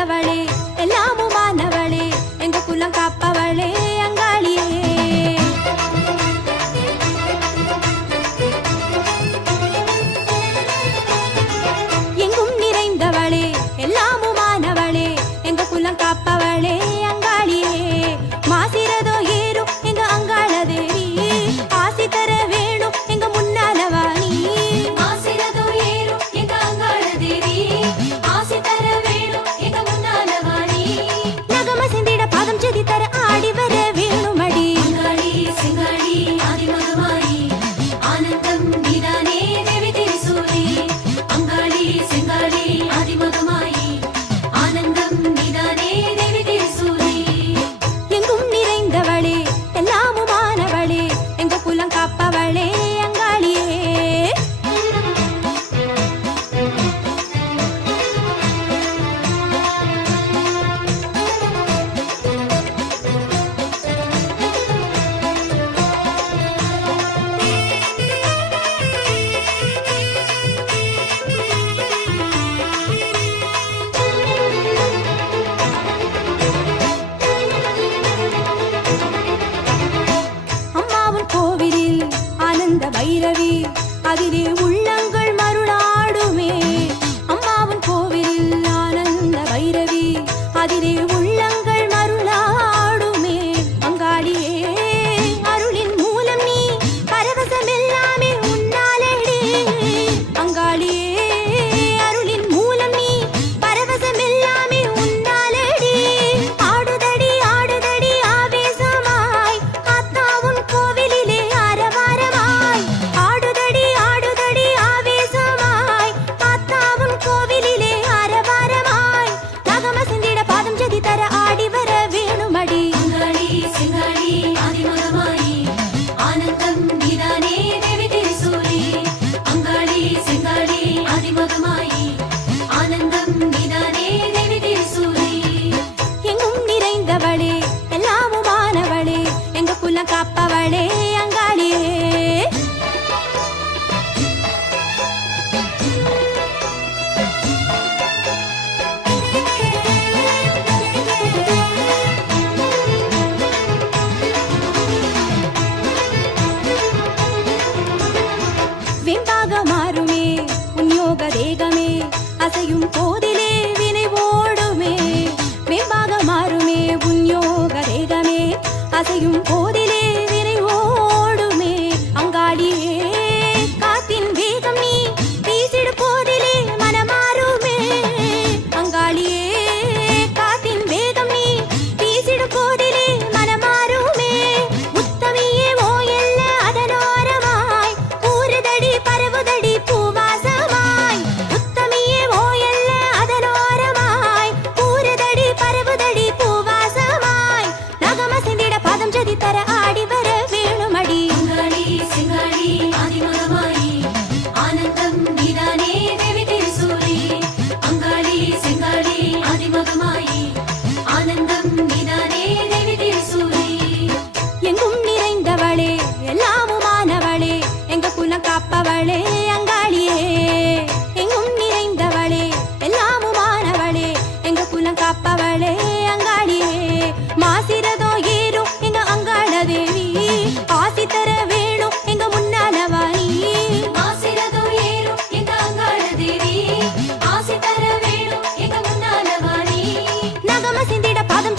வந்தவளே எல்லாம் பைரவி அதிலே உள்ளங்கள் una capa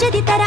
যদি তারা